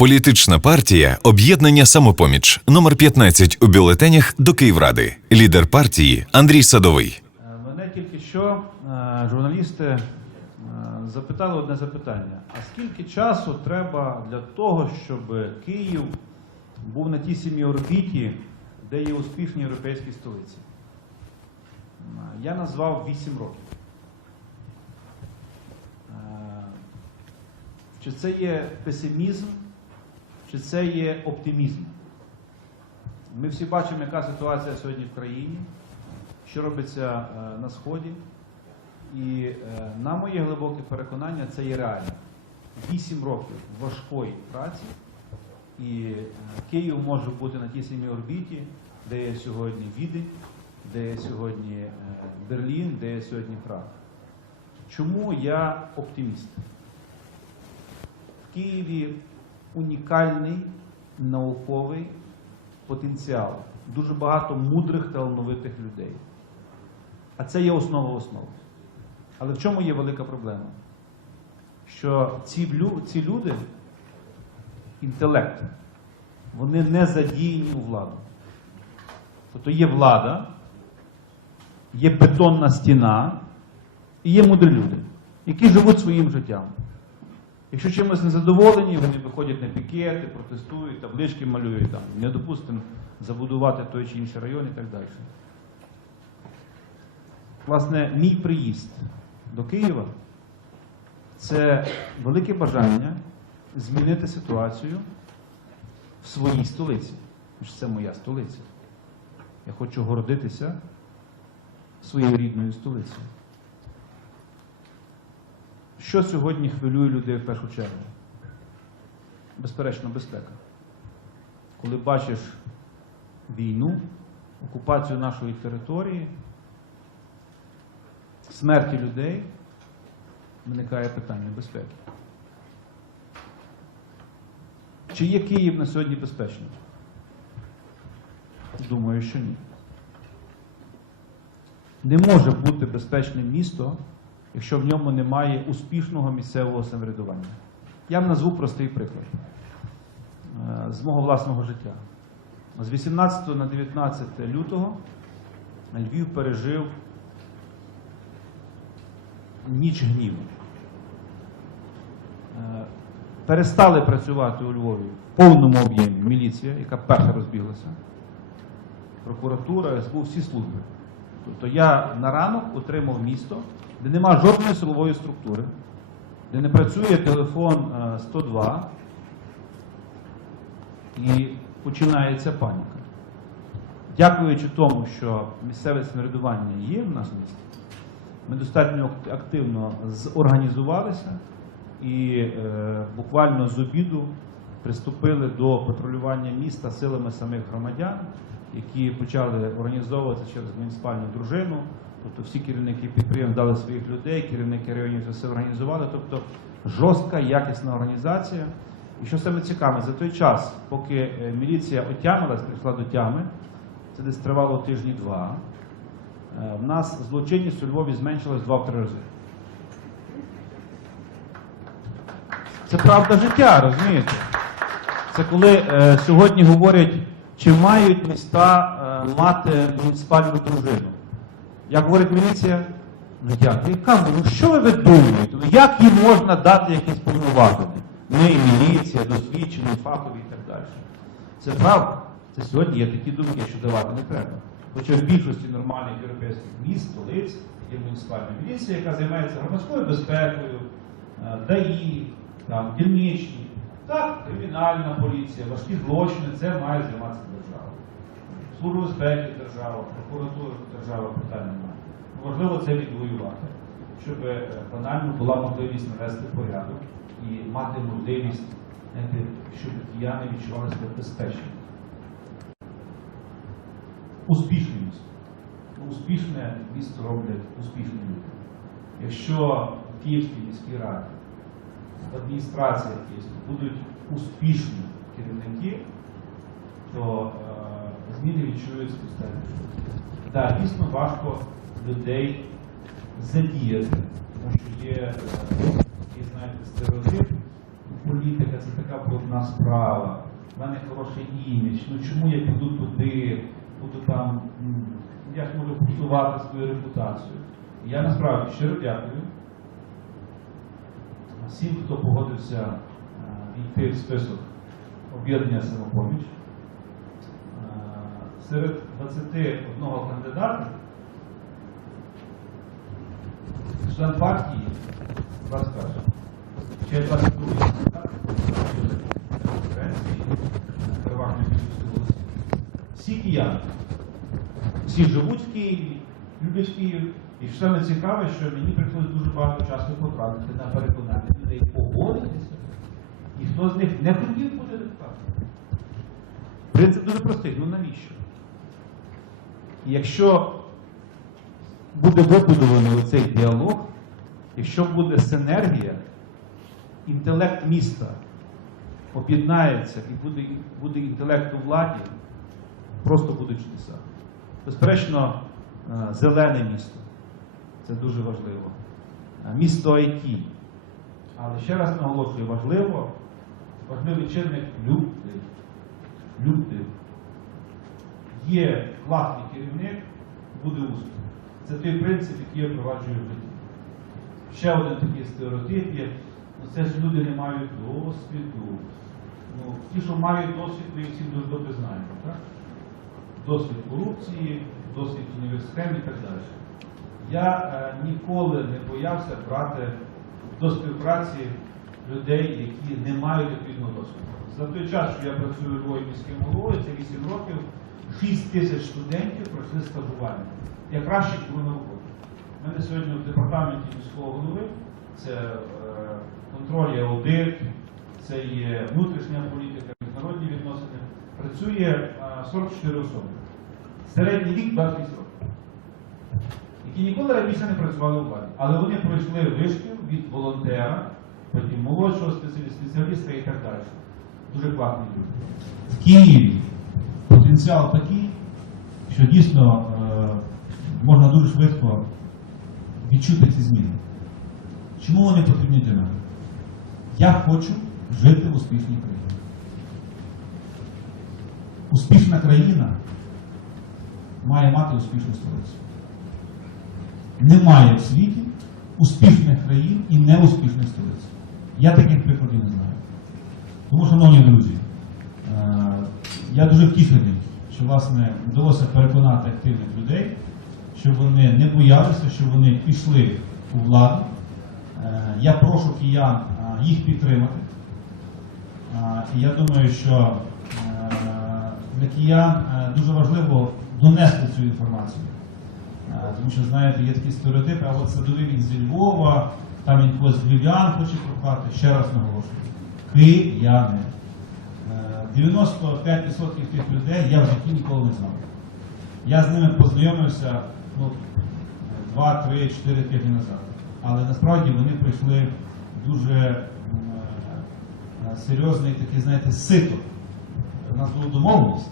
Політична партія Об'єднання Самопоміч номер 15 у бюлетенях до Київради. Лідер партії Андрій Садовий. Е, Мене тільки що е, журналісти е, запитали одне запитання: а скільки часу треба для того, щоб Київ був на тій самій орбіті, де є успішні європейські столиці? Я назвав 8 років. Чи це є песимізм, чи це є оптимізм? Ми всі бачимо, яка ситуація сьогодні в країні що робиться е, на Сході. І е, на моє глибоке переконання, це є реально. Вісім років важкої праці, і е, Київ може бути на тій самій орбіті, де є сьогодні Відень, де є сьогодні Берлін, де є сьогодні Прага. Чому я оптиміст? В Києві унікальний науковий потенціал, дуже багато мудрих талановитих людей. А це є основа основ. Але в чому є велика проблема? Що ці люди, інтелект, вони не задіяні у владу. Тобто є влада, є бетонна стіна і є мудрі люди, які живуть своїм життям. Якщо чимось незадоволені, вони виходять на пікети, протестують, таблички малюють, там, не допустимо забудувати той чи інший район і так далі. Власне, мій приїзд до Києва це велике бажання змінити ситуацію в своїй столиці. Що це моя столиця. Я хочу гордитися своєю рідною столицею. Що сьогодні хвилює людей в першу чергу? Безперечно, безпека. Коли бачиш війну, окупацію нашої території, смерті людей, виникає питання безпеки. Чи є Київ на сьогодні безпечним? Думаю, що ні. Не може бути безпечним місто, якщо в ньому немає успішного місцевого самоврядування. Я вам назву простий приклад е, з мого власного життя. З 18 на 19 лютого Львів пережив ніч гніву. Е, Перестали працювати у Львові в повному об'ємі міліція, яка перша розбіглася, прокуратура, СБУ, всі служби. Тобто я на ранок отримав місто, де нема жодної силової структури, де не працює телефон е, 102 і починається паніка. Дякуючи тому, що місцеве самоврядування є в нас в місті, ми достатньо активно зорганізувалися і е, буквально з обіду приступили до патрулювання міста силами самих громадян, які почали організовуватися через муніципальну дружину. Тобто всі керівники підприємств дали своїх людей, керівники районів це все організували. Тобто жорстка, якісна організація. І що саме цікаве, за той час, поки е, міліція отямилась, прийшла до тями, це десь тривало тижні-два. Е, В нас злочинність у Львові зменшилась в 2-3 рази. Це правда життя, розумієте? Це коли е, сьогодні говорять, чи мають міста е, мати муніципальну дружину. Як говорить міліція, ну як? Я кажу, ну що ви видумуєте? Ну як їм можна дати якісь повноваження? Ми і міліція, досвідчені, фахові і так далі. Це правда. Це сьогодні є такі думки, що давати не треба. Хоча в більшості нормальних європейських міст, столиць є муніципальна міліція, яка займається громадською безпекою, е, ДАІ, там, дільничні, так, кримінальна поліція, важкі злочини, це має займатися держава. Служба безпеки держава, прокуратура держава питань немає. Ну, Важливо це відвоювати, щоб е, банально була можливість навести порядок і мати можливість, щоб кияни відчували себе безпечно. Успішне місто. Ну, Успішне місто роблять успішні люди. Якщо в Київській міській раді, в адміністраціях Київської будуть успішні керівники, відчують спостереження. Так, дійсно важко людей задіяти, тому що є, е, такий, знаєте, стереотип, політика це така брудна справа, в мене хороший імідж, ну чому я піду туди, буду там, я ж можу псувати свою репутацію. Я насправді щиро дякую всім, хто погодився е, війти в список об'єднання самопоміч. Серед 21 кандидата член партії 21 ще 22 кандидат, конференції, переважно більшості голосів. Всі кияни, всі живуть в Києві, люблять Київ. І що саме цікаве, що мені прийшлося дуже багато часу потратити на переконання людей погодитися. І хто з них не хотів бути депутатом. Принцип дуже простий. Ну навіщо? Якщо буде вибудований оцей діалог, якщо буде синергія, інтелект міста об'єднається і буде, буде інтелект у владі, просто будуть чудеса. Безперечно, е, зелене місто. Це дуже важливо. Е, Місто IT. Але ще раз наголошую, важливо, важливий чинник люди. Люди. Є класний керівник, буде успіх. Це той принцип, який я впроваджую в житті. Ще один такий стереотип є. Ну, це ж люди не мають досвіду. Ну, ті, що мають досвід, ми їх всі дуже добре знаємо. Так? Досвід корупції, досвід схем і так далі. Я е, ніколи не боявся брати до співпраці людей, які не мають відповідного досвіду. За той час, що я працюю Львові міським головою, це 8 років, 6 тисяч студентів пройшли стажування. Я краще було на роботі. У мене сьогодні в департаменті міського голови це е, контроль і аудит, це є внутрішня політика, міжнародні відносини. Працює е, 44 особи. Середній вік 26 років. Які ніколи раніше не працювали у владі. Але вони пройшли вишкіл від волонтера, потім молодшого спеціаліста і так далі. Дуже класні люди. В Києві потенціал такий, що дійсно е, можна дуже швидко відчути ці зміни. Чому вони потрібні для мене? Я хочу жити в успішній країні. Успішна країна має мати успішну столицю. Немає в світі успішних країн і неуспішних столиць. Я таких прикладів не знаю. Тому, шановні друзі, я дуже втішений, що власне вдалося переконати активних людей, щоб вони не боялися, щоб вони пішли у владу. Е, Я прошу киян е, їх підтримати. Е, І я думаю, що для киян дуже важливо донести цю інформацію. Тому що, знаєте, є такі стереотипи, а от садовий він зі Львова, там він когось з львів'ян хоче прохати. Ще раз наголошую. Кияни. Е, 95% тих людей я в житті ніколи не знав. Я з ними познайомився ну, 2, 3, 4 тижні назад. Але насправді вони пройшли дуже е, серйозний такий, знаєте, сито. У нас була домовленість,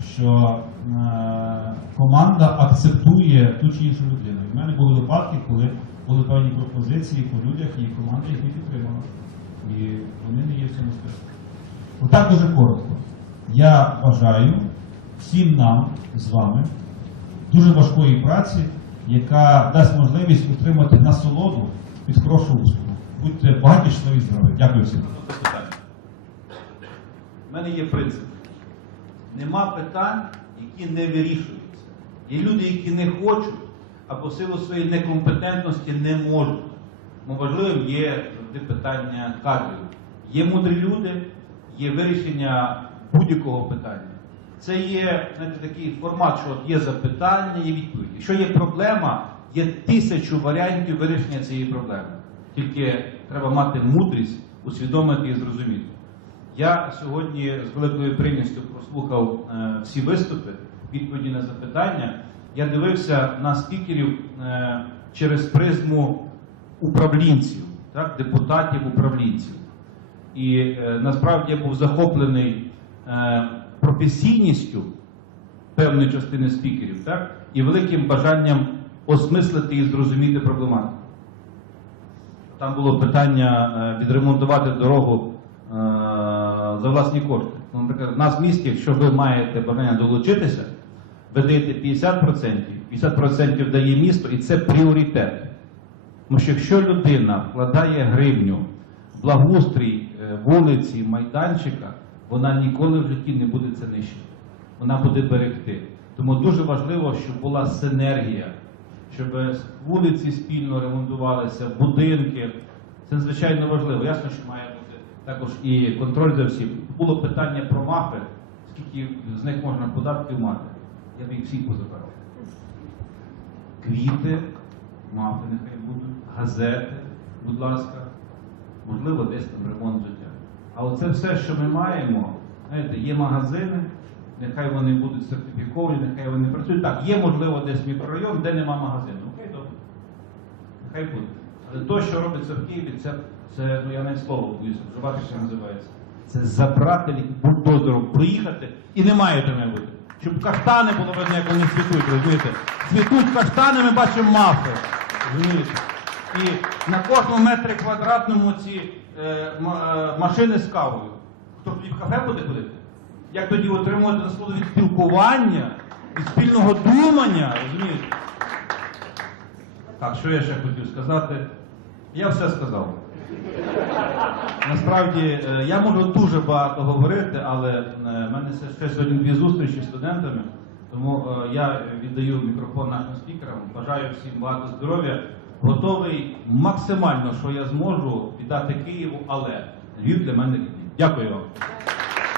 що е, команда акцептує ту чи іншу людину. І в мене були випадки, коли були певні пропозиції по людях, і команда їх не підтримала. І вони не є в цьому списку. Отак дуже коротко. Я бажаю всім нам з вами дуже важкої праці, яка дасть можливість отримати насолоду від хорошого успіху. Будьте багаті, щасливі, здорові. Дякую всім. У мене є принцип. Нема питань, які не вирішуються. Є люди, які не хочуть або в силу своєї некомпетентності не можуть. Ну, важливим є завжди питання кадрів. Є мудрі люди, є вирішення будь-якого питання. Це є знаєте, такий формат, що от є запитання, є відповіді. Якщо є проблема, є тисячу варіантів вирішення цієї проблеми. Тільки треба мати мудрість, усвідомити і зрозуміти. Я сьогодні з великою приємністю прослухав е, всі виступи, відповіді на запитання. Я дивився на спікерів е, через призму управлінців, так, депутатів управлінців. І е, насправді я був захоплений е, професійністю певної частини спікерів, так, і великим бажанням осмислити і зрозуміти проблематику. Там було питання е, відремонтувати дорогу за власні кошти. Ну, Наприклад, в нас в місті, якщо ви маєте бажання долучитися, ви даєте 50%, 50% дає місто, і це пріоритет. Тому що якщо людина вкладає гривню благоустрій вулиці, майданчика, вона ніколи в житті не буде це нищити. Вона буде берегти. Тому дуже важливо, щоб була синергія, щоб вулиці спільно ремонтувалися, будинки. Це надзвичайно важливо. Ясно, що має бути також і контроль за всім. Було питання про мафи, скільки з них можна податків мати. Я б їх всіх позабирав квіти, мафи нехай будуть, газети, будь ласка, можливо, десь там ремонт життя. А оце все, що ми маємо, знаєте, є магазини, нехай вони будуть сертифіковані, нехай вони працюють. Так, є, можливо, десь мікрорайон, де нема магазину. Окей, добре. Нехай буде. Але то, що робиться в Києві, це, це ну я не слово боюся вживати, що називається. Це забрати бульдозером, проїхати і немає де не бути. Щоб каштани було видно, як вони цвітуть, розумієте? Цвітуть каштани, ми бачимо мафи. Розумієте? І на кожному метрі квадратному ці е, е, машини з кавою. Хто тоді в кафе буде ходити? Як тоді отримувати насолоду від спілкування, від спільного думання, розумієте? Так, що я ще хотів сказати? Я все сказав. Насправді е, я можу дуже багато говорити, але е, в мене ще- сьогодні дві зустрічі з студентами, тому я віддаю мікрофон нашим спікерам. Бажаю всім багато здоров'я. Готовий максимально, що я зможу віддати Києву, але Львів для мене рідний. Дякую вам.